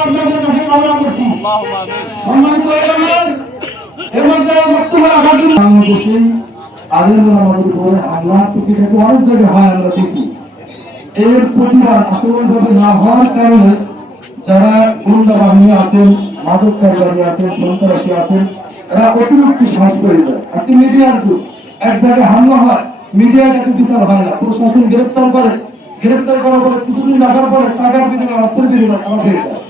আপনাদের কাছে কামনা করে দেয় আজকে মিডিয়ার জায়গায় হামলা হয় মিডিয়া যাতে বিচার হয় না, প্রশাসন গ্রেপ্তার করে গ্রেপ্তার করার পরে কিছুদিন রাখার পরে টাকার বিনিময়ে অর্থের বিনিময়ে সারা হয়ে যায়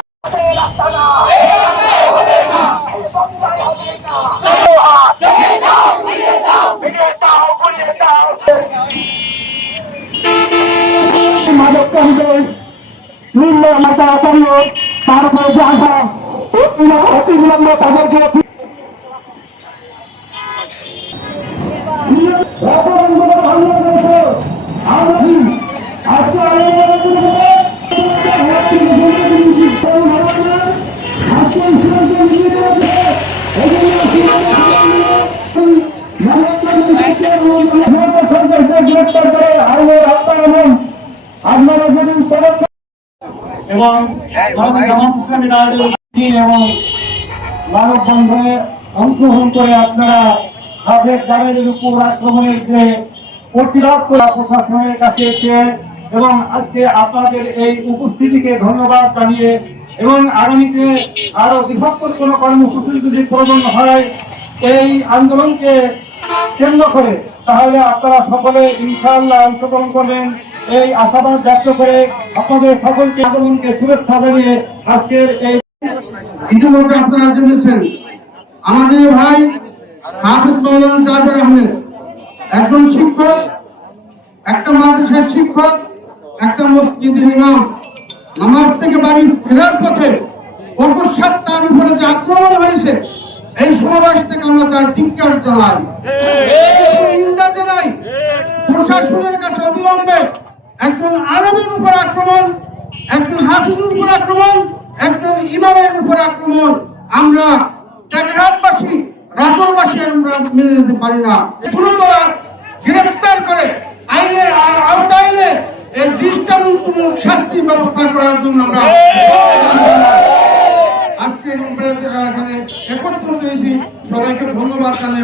কেন্দ্রে নিম্ন মাথা আচার্য তারপরে যাহা অতি বিলম্বে তাদেরকে গ্রেপ্তার আপনারা যদি এবং আমাদের জামাত ইসলামী এবং মানব অংশগ্রহণ করে আপনারা জামিনের উপর আক্রমণের যে প্রতিরোধ করা প্রশাসনের কাছে এবং আজকে আপনাদের এই উপস্থিতিকে ধন্যবাদ জানিয়ে এবং আগামীতে আরও বৃহত্তর কোনো কর্মসূচি যদি প্রয়োজন হয় এই আন্দোলনকে কেন্দ্র করে তাহলে আপনারা সকলে ইনশাআল্লাহ অংশগ্রহণ করবেন। এই আশাবাদ ব্যক্ত করে আপনাদের সকলকে আন্দোলনকে শুভেচ্ছা জানিয়ে আজকের এই ইতিমধ্যে আপনারা জেনেছেন আমাদের ভাই হাফিজ মৌলানা জাফর আহমেদ একজন শিক্ষক একটা মাদ্রাসার শিক্ষক একটা মসজিদের ইমাম। নামাজ থেকে বাড়ি ফেরার পথে অকস্মাৎ তার উপরে যে আক্রমণ হয়েছে এই সমাবেশ থেকে আমরা তার ধিক্কার জানাই নিন্দা জানাই প্রশাসনের কাছে অবিলম্বে একজন আলমের উপর আক্রমণ, একজন হাফিজের উপর আক্রমণ, একজন ইমামের উপর আক্রমণ। আমরা টেকরাটবাসী রাজরবাসী আমরা মেনে নিতে পারি না। গুরুতর গ্রেপ্তার করে আইনের আওতায় এনে এর দৃষ্টান্তমূলক শাস্তির ব্যবস্থা করার জন্য আমরা আজকে এখানে একত্রিত হয়েছি। সবাইকে ধন্যবাদ জানাই।